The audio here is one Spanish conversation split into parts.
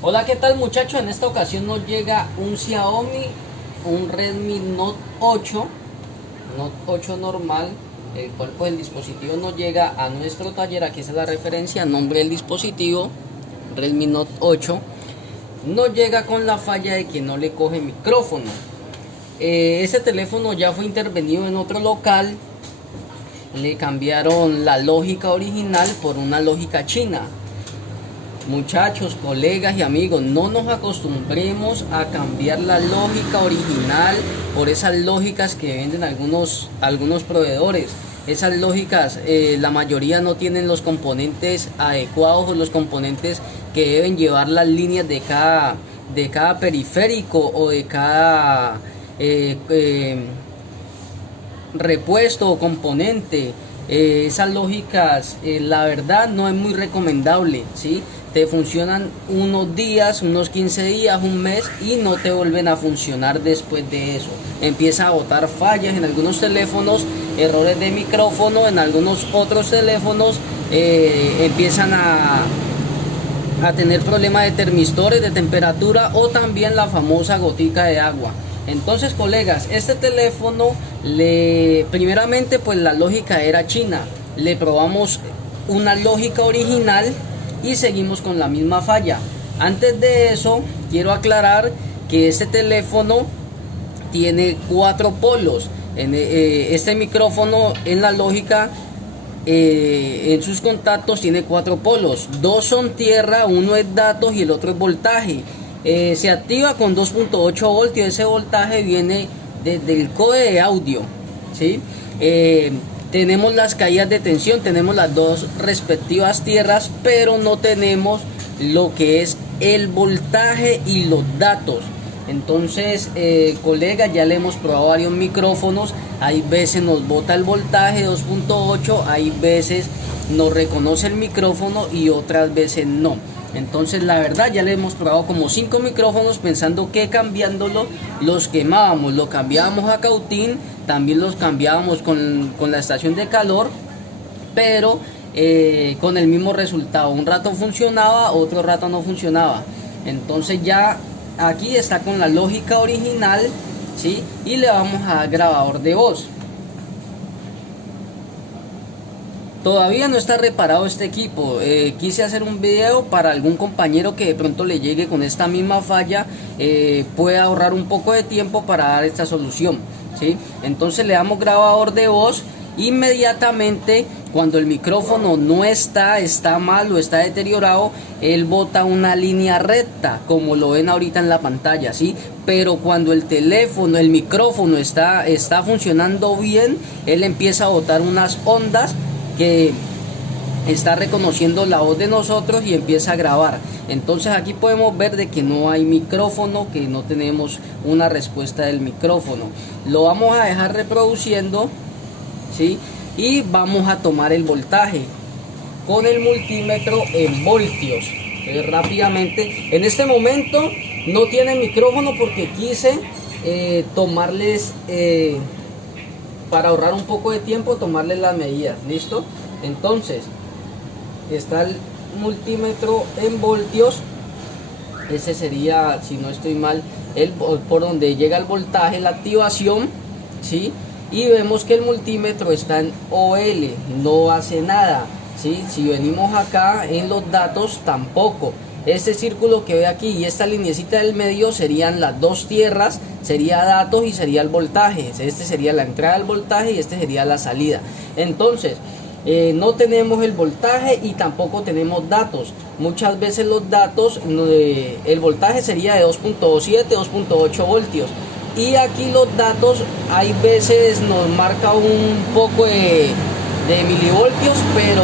Hola, ¿qué tal muchachos? En esta ocasión nos llega un Xiaomi, un Redmi Note 8 normal, el cual pues el dispositivo nos llega a nuestro taller. Aquí está la referencia, nombre del dispositivo, Redmi Note 8. Nos llega con la falla de que no le coge micrófono. Ese teléfono ya fue intervenido en otro local, le cambiaron la lógica original por una lógica china. Muchachos, colegas y amigos, no nos acostumbremos a cambiar la lógica original por esas lógicas que venden algunos proveedores. Esas lógicas, la mayoría no tienen los componentes adecuados o los componentes que deben llevar las líneas de cada periférico o de cada repuesto o componente. Esas lógicas, la verdad no es muy recomendable, ¿sí? Te funcionan unos días, unos 15 días, un mes y no te vuelven a funcionar después de eso. Empieza a botar fallas en algunos teléfonos, errores de micrófono, en algunos otros teléfonos empiezan a tener problemas de termistores, de temperatura o también la famosa gotica de agua. Entonces, colegas, este teléfono primeramente pues la lógica era china. Le probamos una lógica original y seguimos con la misma falla. Antes de eso, quiero aclarar que este teléfono tiene 4 polos. Este micrófono en la lógica, en sus contactos tiene 4 polos. 2 son tierra, uno es datos y el otro es voltaje. Se activa con 2.8 voltios. Ese voltaje viene desde el code de audio, ¿sí? Tenemos las caídas de tensión, tenemos las dos respectivas tierras, pero no tenemos lo que es el voltaje y los datos. Entonces, colega, ya le hemos probado varios micrófonos. Hay veces nos bota el voltaje 2.8, hay veces nos reconoce el micrófono y otras veces no. Entonces, la verdad, ya le hemos probado como 5 micrófonos pensando que cambiándolo los quemábamos. Lo cambiábamos a cautín, también los cambiábamos con la estación de calor, pero con el mismo resultado. Un rato funcionaba, otro rato no funcionaba. Entonces ya aquí está con la lógica original, ¿sí? Y le vamos a dar grabador de voz. Todavía no está reparado este equipo. Quise hacer un video para algún compañero que de pronto le llegue con esta misma falla, pueda ahorrar un poco de tiempo para dar esta solución, ¿sí? Entonces le damos grabador de voz. Inmediatamente, cuando el micrófono no está mal o está deteriorado, él bota una línea recta, como lo ven ahorita en la pantalla, ¿sí? Pero cuando el micrófono está funcionando bien, él empieza a botar unas ondas que está reconociendo la voz de nosotros y empieza a grabar. Entonces aquí podemos ver de que no hay micrófono, que no tenemos una respuesta del micrófono. Lo vamos a dejar reproduciendo, ¿sí? Y vamos a tomar el voltaje con el multímetro en voltios. Rápidamente, en este momento no tiene micrófono porque quise tomarles para ahorrar un poco de tiempo, tomarles las medidas. ¿Listo? Entonces está el multímetro en voltios. Ese sería, si no estoy mal, por donde llega el voltaje, la activación, ¿sí? Y vemos que el multímetro está en OL, no hace nada, ¿sí? Si venimos acá en los datos, tampoco. Este círculo que ve aquí y esta linecita del medio serían las dos tierras, sería datos y sería el voltaje. Este sería la entrada del voltaje y este sería la salida. Entonces, no tenemos el voltaje y tampoco tenemos datos. Muchas veces los datos, el voltaje sería de 2.7, 2.8 voltios. Y aquí los datos, hay veces nos marca un poco de milivoltios, pero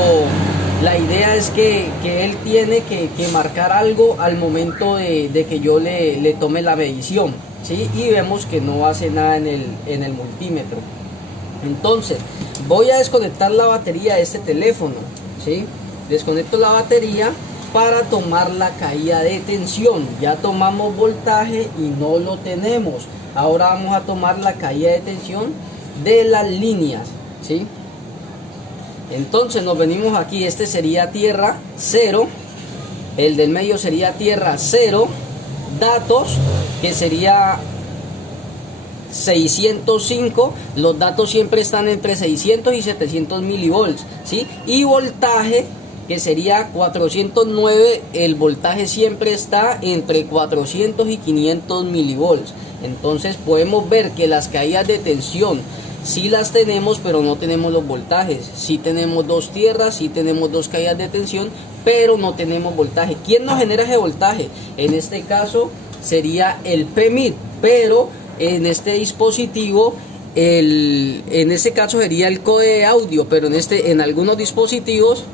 la idea es que él tiene que marcar algo al momento de que yo le tome la medición, ¿sí? Y vemos que no hace nada en el multímetro. Entonces, voy a desconectar la batería de este teléfono, ¿sí? Desconecto la batería para tomar la caída de tensión. Ya tomamos voltaje y no lo tenemos. Ahora vamos a tomar la caída de tensión de las líneas, ¿sí? Entonces nos venimos aquí, este sería tierra 0, el del medio sería tierra 0, datos, que sería 605, los datos siempre están entre 600 y 700 milivolts, ¿sí? Y voltaje, que sería 409, el voltaje siempre está entre 400 y 500 milivolts. Entonces podemos ver que las caídas de tensión sí las tenemos, pero no tenemos los voltajes. Sí tenemos dos tierras, sí tenemos dos caídas de tensión, pero no tenemos voltaje. ¿Quién nos genera ese voltaje? En este caso sería el PMID, pero en este dispositivo en este caso sería el code de audio, pero en algunos dispositivos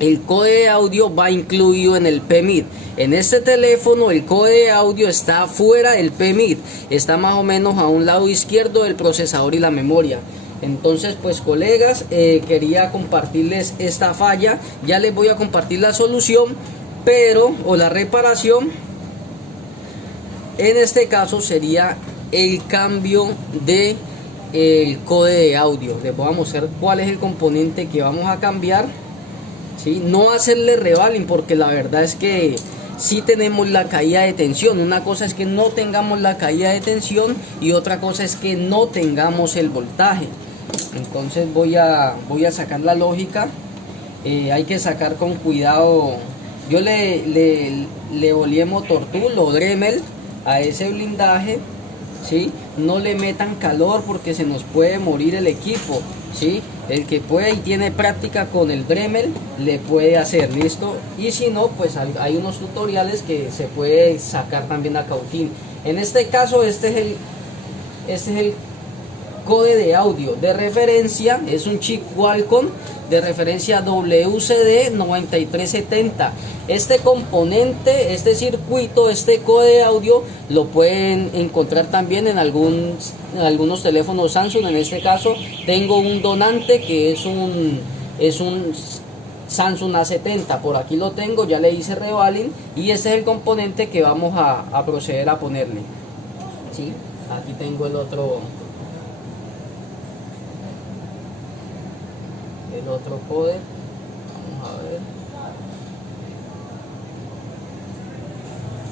el code de audio va incluido en el PMID. En este teléfono el code de audio está fuera del PMID, está más o menos a un lado izquierdo del procesador y la memoria. Entonces pues colegas, quería compartirles esta falla. Ya les voy a compartir la solución, o la reparación. En este caso sería el cambio de el code de audio. Les voy a mostrar cuál es el componente que vamos a cambiar, ¿sí? No hacerle revaling, porque la verdad es que sí tenemos la caída de tensión. Una cosa es que no tengamos la caída de tensión y otra cosa es que no tengamos el voltaje. Entonces voy a sacar la lógica. Hay que sacar con cuidado. Yo le volé motor tool o Dremel a ese blindaje, ¿sí? No le metan calor porque se nos puede morir el equipo, ¿sí? El que puede y tiene práctica con el Dremel le puede hacer, ¿listo? Y si no, pues hay unos tutoriales que se puede sacar también a cautín. En este caso este es el code de audio de referencia, es un chip Qualcomm de referencia WCD 9370. Este componente, este circuito, este code de audio lo pueden encontrar también en algunos teléfonos Samsung. En este caso tengo un donante que es un Samsung A70, por aquí lo tengo, ya le hice revaling y este es el componente que vamos a proceder a ponerle, ¿sí? Aquí tengo el otro code, vamos a ver.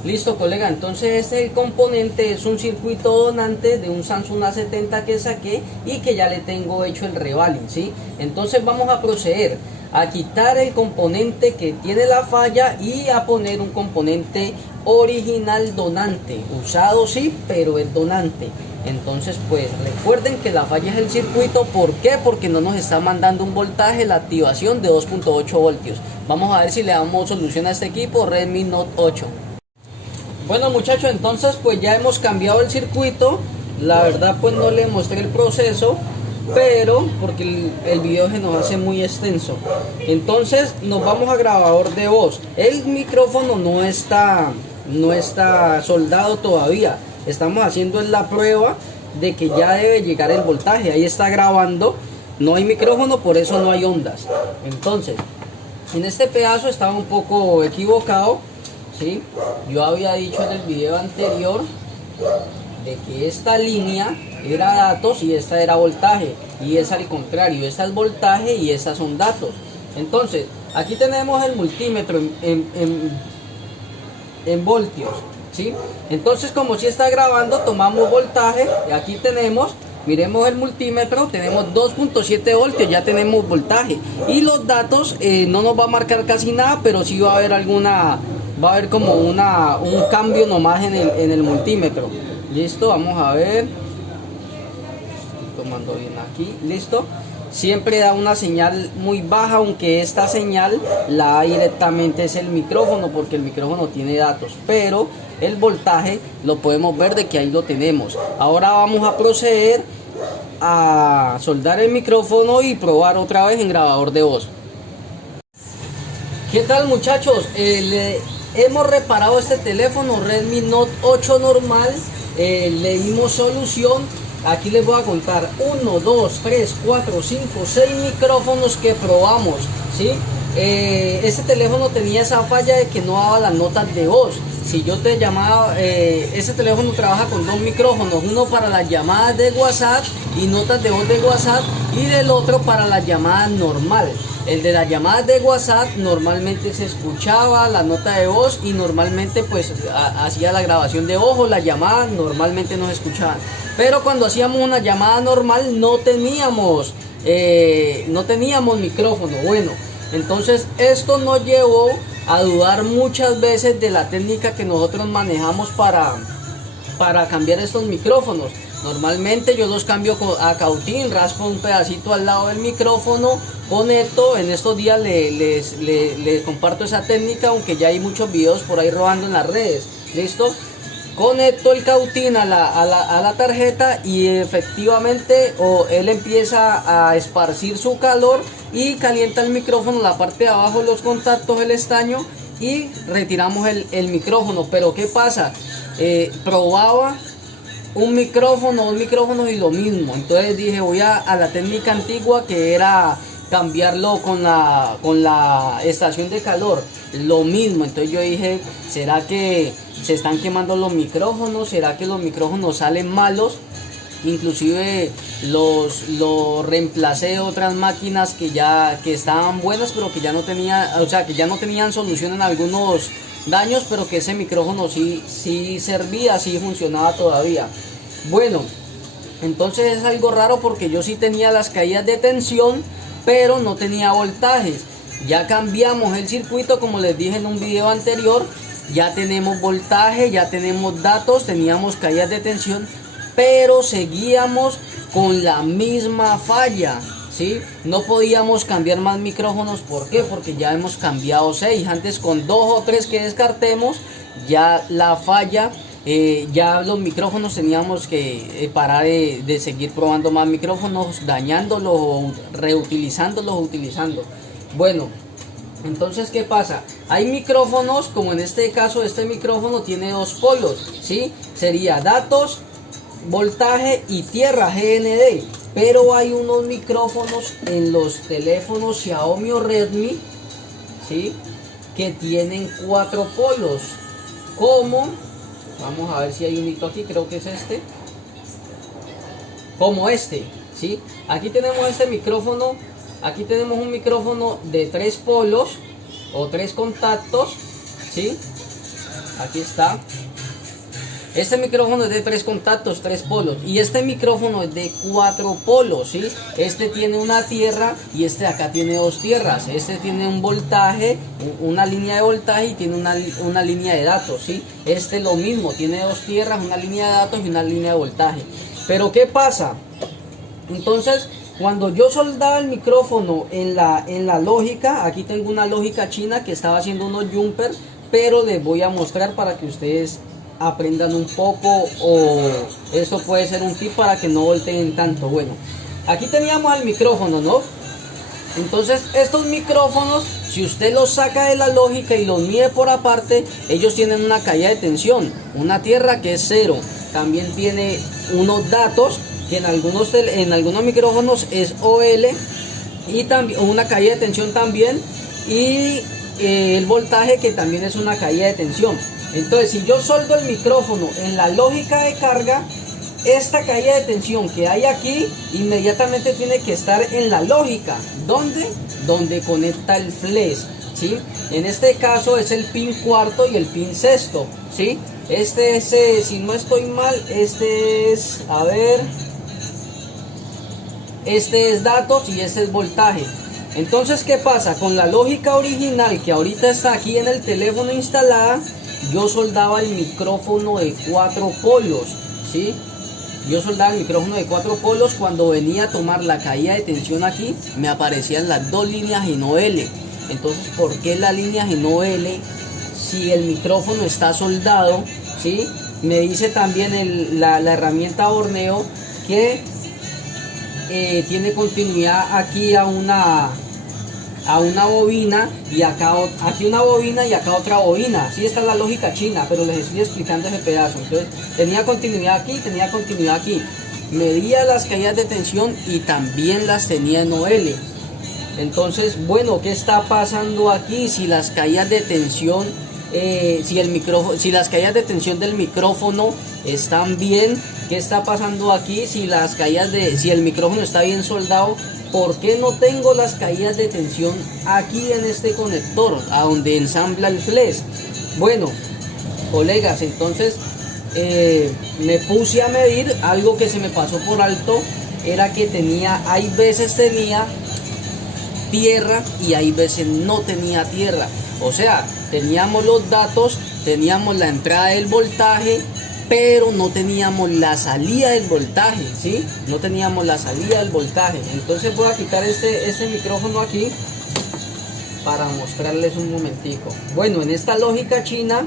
Listo colega, entonces este componente es un circuito donante de un Samsung A70 que saqué y que ya le tengo hecho el revaling, ¿sí? Entonces vamos a proceder a quitar el componente que tiene la falla y a poner un componente original donante, usado sí, pero es donante. Entonces pues recuerden que la falla es el circuito. ¿Por qué? Porque no nos está mandando un voltaje, la activación de 2.8 voltios. Vamos a ver si le damos solución a este equipo Redmi Note 8. Bueno muchachos, entonces pues ya hemos cambiado el circuito. La verdad pues no le mostré el proceso, pero porque el video se nos hace muy extenso. Entonces nos vamos a grabador de voz. El micrófono no está soldado todavía. Estamos haciendo la prueba de que ya debe llegar el voltaje. Ahí está grabando, no hay micrófono, por eso no hay ondas. Entonces en este pedazo estaba un poco equivocado, ¿sí? Yo había dicho en el video anterior de que esta línea era datos y esta era voltaje, y es al contrario, esta es voltaje y estas son datos. Entonces aquí tenemos el multímetro en voltios, ¿sí? Entonces como si está grabando, tomamos voltaje y aquí tenemos, miremos el multímetro, tenemos 2.7 voltios, ya tenemos voltaje. Y los datos no nos va a marcar casi nada, pero sí va a haber como un cambio nomás en el multímetro. Listo, vamos a ver, estoy tomando bien aquí, listo. Siempre da una señal muy baja, aunque esta señal la da directamente es el micrófono, porque el micrófono tiene datos, pero el voltaje lo podemos ver de que ahí lo tenemos. Ahora vamos a proceder a soldar el micrófono y probar otra vez en grabador de voz. ¿Qué tal muchachos? Hemos reparado este teléfono Redmi Note 8 normal, le dimos solución. Aquí les voy a contar 1, 2, 3, 4, 5, 6 micrófonos que probamos, ¿sí? Este teléfono tenía esa falla de que no daba las notas de voz. Si yo te llamaba, este teléfono trabaja con dos micrófonos, uno para las llamadas de WhatsApp y notas de voz de WhatsApp, y del otro para las llamadas normal. El de las llamadas de WhatsApp normalmente se escuchaba la nota de voz y normalmente pues hacía la grabación de ojo, la llamada normalmente no se escuchaban. Pero cuando hacíamos una llamada normal no teníamos micrófono. Bueno, entonces esto nos llevó a dudar muchas veces de la técnica que nosotros manejamos para cambiar estos micrófonos. Normalmente yo los cambio a cautín, raspo un pedacito al lado del micrófono, conecto. En estos días les comparto esa técnica, aunque ya hay muchos videos por ahí rodando en las redes. ¿Listo? Conecto el cautín a la tarjeta y efectivamente él empieza a esparcir su calor y calienta el micrófono, la parte de abajo, los contactos, el estaño, y retiramos el micrófono. Pero ¿qué pasa? Probaba un micrófono, dos micrófonos y lo mismo. Entonces dije, voy a la técnica antigua, que era cambiarlo con la estación de calor, lo mismo. Entonces yo dije, ¿será que se están quemando los micrófonos? ¿Será que los micrófonos salen malos? Inclusive los reemplacé de otras máquinas que estaban buenas, pero que ya no tenían solución en algunos daños, pero que ese micrófono sí servía, sí funcionaba todavía. Bueno, entonces es algo raro porque yo sí tenía las caídas de tensión, pero no tenía voltajes. Ya cambiamos el circuito, como les dije en un video anterior. Ya tenemos voltaje, ya tenemos datos, teníamos caídas de tensión, pero seguíamos con la misma falla, ¿sí? No podíamos cambiar más micrófonos. ¿Por qué? Porque ya hemos cambiado 6. Antes, con 2 o 3 que descartemos, ya la falla, ya los micrófonos teníamos que parar de seguir probando más micrófonos, dañándolos o reutilizándolos, utilizando. Bueno, entonces, ¿qué pasa? Hay micrófonos, como en este caso, este micrófono tiene 2 polos, ¿sí? Sería datos, voltaje y tierra, GND. Pero hay unos micrófonos en los teléfonos Xiaomi o Redmi, ¿sí?, que tienen 4 polos. Como, vamos a ver si hay un hito aquí, creo que es este. Como este, ¿sí? Aquí tenemos este micrófono. Aquí tenemos un micrófono de 3 polos o 3 contactos, ¿sí? Aquí está. Este micrófono es de 3 contactos, 3 polos. Y este micrófono es de 4 polos, ¿sí? Este tiene una tierra y este de acá tiene 2 tierras. Este tiene un voltaje, una línea de voltaje, y tiene una línea de datos, ¿sí? Este lo mismo, tiene 2 tierras, una línea de datos y una línea de voltaje. Pero ¿qué pasa? Entonces, cuando yo soldaba el micrófono en la lógica, aquí tengo una lógica china que estaba haciendo unos jumpers, pero les voy a mostrar para que ustedes aprendan un poco, o esto puede ser un tip para que no volteen tanto. Bueno, aquí teníamos el micrófono, ¿no? Entonces estos micrófonos, si usted los saca de la lógica y los mide por aparte, ellos tienen una caída de tensión, una tierra que es 0, también tiene unos datos que en algunos micrófonos es OL, y también una caída de tensión también, y el voltaje, que también es una caída de tensión. Entonces, si yo soldo el micrófono en la lógica de carga, esta caída de tensión que hay aquí inmediatamente tiene que estar en la lógica. ¿Dónde? Donde conecta el flash, ¿sí? En este caso es el pin cuarto y el pin sexto, ¿sí? Este es, si no estoy mal, este es, a ver, este es datos y este es voltaje. Entonces, ¿qué pasa? Con la lógica original que ahorita está aquí en el teléfono instalada, yo soldaba el micrófono de 4 polos, ¿sí? Yo soldaba el micrófono de 4 polos. Cuando venía a tomar la caída de tensión aquí, me aparecían las 2 líneas y no L. Entonces, ¿por qué las líneas y no L si el micrófono está soldado, ¿sí? Me dice también la herramienta horneo que tiene continuidad aquí a una bobina, y acá aquí una bobina y acá otra bobina. Sí, esta es la lógica china, pero les estoy explicando ese pedazo. Entonces, tenía continuidad aquí, tenía continuidad aquí. Medía las caídas de tensión y también las tenía en OL. Entonces, bueno, ¿qué está pasando aquí? Si las caídas de tensión si el micrófono, si las caídas de tensión del micrófono están bien, qué está pasando aquí, si las caídas si el micrófono está bien soldado, ¿por qué no tengo las caídas de tensión aquí en este conector, a donde ensambla el flash? Bueno, colegas, entonces me puse a medir. Algo que se me pasó por alto era que hay veces tenía tierra y hay veces no tenía tierra. O sea, teníamos los datos, teníamos la entrada del voltaje, pero no teníamos la salida del voltaje, ¿sí? No teníamos la salida del voltaje. Entonces voy a quitar este micrófono aquí para mostrarles un momentico. Bueno, en esta lógica china,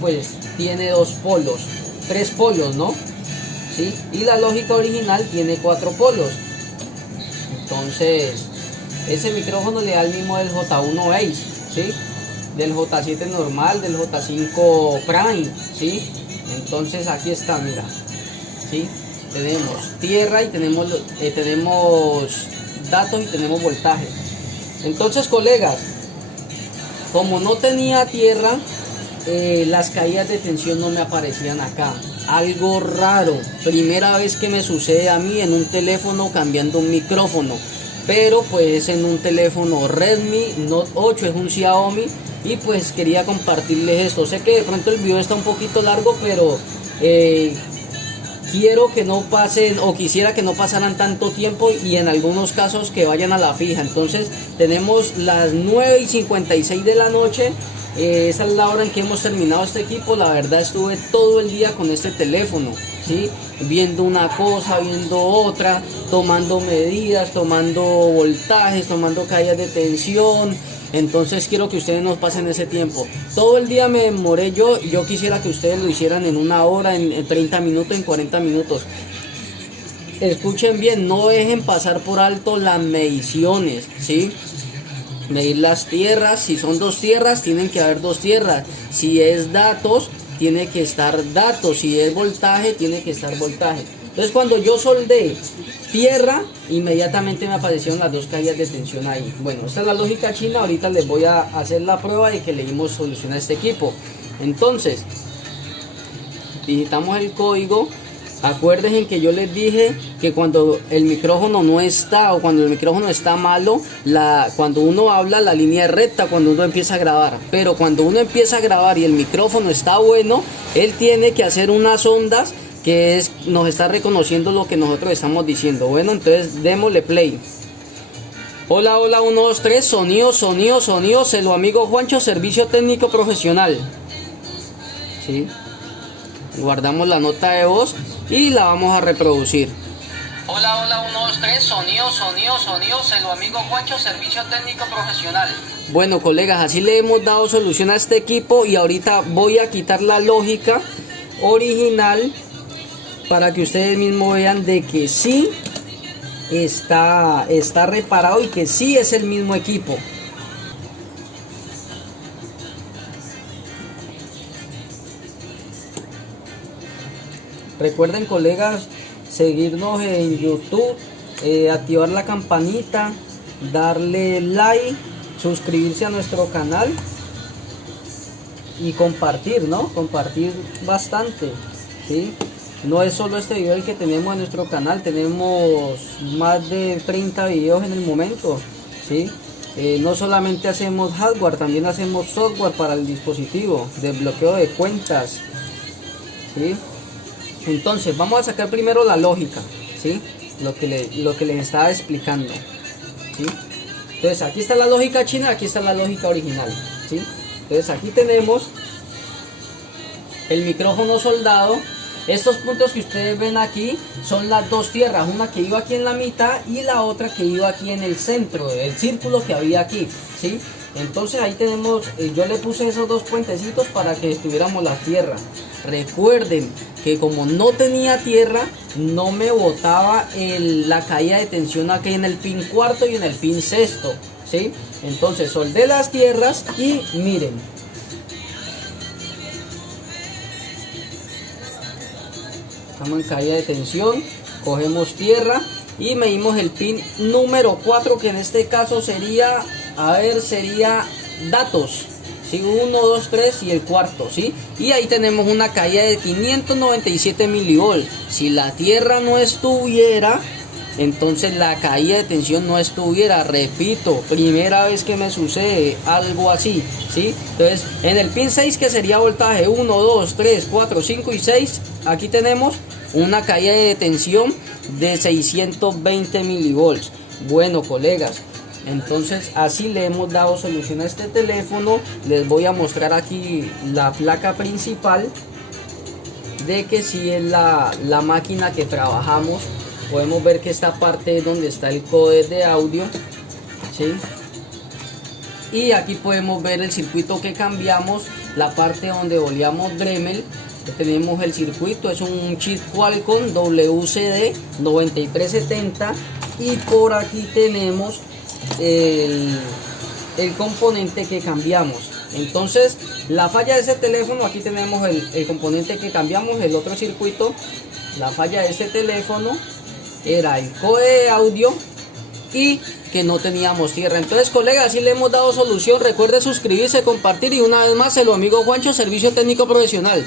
pues tiene tres polos, ¿no? ¿Sí? Y la lógica original tiene 4 polos. Entonces, ese micrófono le da el mismo del J1 Base, ¿sí? Del J7 normal, del J5 Prime, ¿sí? Entonces aquí está, mira, ¿sí? Tenemos tierra y tenemos datos y tenemos voltaje. Entonces, colegas, como no tenía tierra, las caídas de tensión no me aparecían acá. Algo raro, primera vez que me sucede a mí en un teléfono cambiando un micrófono, pero pues en un teléfono Redmi Note 8, es un Xiaomi, y pues quería compartirles esto. Sé que de pronto el video está un poquito largo, pero quiero que no pasen, o quisiera que no pasaran tanto tiempo, y en algunos casos que vayan a la fija. Entonces tenemos las 9:56 de la noche. Esa es la hora en que hemos terminado este equipo. La verdad, estuve todo el día con este teléfono, ¿sí? Viendo una cosa, viendo otra, tomando medidas, tomando voltajes, tomando caídas de tensión. Entonces quiero que ustedes nos pasen ese tiempo. Todo el día me demoré yo quisiera que ustedes lo hicieran en 1 hora, en 30 minutos, en 40 minutos. Escuchen bien, no dejen pasar por alto las mediciones, ¿sí? Medir las tierras. Si son 2 tierras, tienen que haber 2 tierras. Si es datos, tiene que estar datos. Si es voltaje, tiene que estar voltaje. Entonces, cuando yo soldé tierra, inmediatamente me aparecieron las 2 caídas de tensión ahí. Bueno, esta es la lógica china. Ahorita les voy a hacer la prueba de que le dimos solución a este equipo. Entonces, digitamos el código. Acuérdense que yo les dije que cuando el micrófono no está, o cuando el micrófono está malo, cuando uno habla, la línea es recta cuando uno empieza a grabar. Pero cuando uno empieza a grabar y el micrófono está bueno, él tiene que hacer unas ondas que nos está reconociendo lo que nosotros estamos diciendo. Bueno, entonces démosle play. Hola, hola, 1, 2, 3, sonido, sonido, sonido, se lo amigo Juancho, servicio técnico profesional. ¿Sí? Guardamos la nota de voz y la vamos a reproducir. Hola, hola, 1, 2, 3, sonido, sonido, sonido, se lo amigo Juancho, servicio técnico profesional. Bueno, colegas, así le hemos dado solución a este equipo, y ahorita voy a quitar la lógica original para que ustedes mismos vean de que sí está reparado y que sí es el mismo equipo. Recuerden, colegas, seguirnos en YouTube, activar la campanita, darle like, suscribirse a nuestro canal y compartir, ¿no? Compartir bastante, ¿sí? No es solo este video el que tenemos en nuestro canal, tenemos más de 30 videos en el momento, ¿sí? No solamente hacemos hardware, también hacemos software para el dispositivo, desbloqueo de cuentas, ¿sí? Entonces vamos a sacar primero la lógica, ¿sí? Lo que les estaba explicando, ¿sí? Entonces aquí está la lógica china, aquí está la lógica original, ¿sí? Entonces aquí tenemos el micrófono soldado. Estos puntos que ustedes ven aquí son las 2 tierras, una que iba aquí en la mitad y la otra que iba aquí en el centro, el círculo que había aquí, ¿sí? Entonces ahí tenemos, yo le puse esos 2 puentecitos para que estuviéramos la tierra. Recuerden que como no tenía tierra, no me botaba la caída de tensión aquí en el pin cuarto y en el pin sexto, ¿sí? Entonces soldé las tierras y miren. Estamos en caída de tensión, cogemos tierra y medimos el pin número 4, que en este caso sería a ver, sería datos, ¿sí? 1, 2, 3 y el cuarto, ¿sí? Y ahí tenemos una caída de 597 milivolts. Si la tierra no estuviera, entonces la caída de tensión no estuviera. Repito, primera vez que me sucede algo así, ¿sí? Entonces, en el pin 6, que sería voltaje 1, 2, 3, 4, 5 y 6, aquí tenemos una caída de tensión de 620 milivolts. Bueno, colegas, entonces así le hemos dado solución a este teléfono. Les voy a mostrar aquí la placa principal de que si es la máquina que trabajamos. Podemos ver que esta parte es donde está el códec de audio, ¿sí? Y aquí podemos ver el circuito que cambiamos, la parte donde volvíamos Dremel. Tenemos el circuito, es un chip Qualcomm WCD 9370, y por aquí tenemos el componente que cambiamos. Entonces, la falla de ese teléfono, aquí tenemos el componente que cambiamos, el otro circuito. La falla de este teléfono era el códec de audio y que no teníamos tierra. Entonces, colegas, así le hemos dado solución. Recuerde suscribirse, compartir, y una vez más, el amigo Juancho, Servicio Técnico Profesional.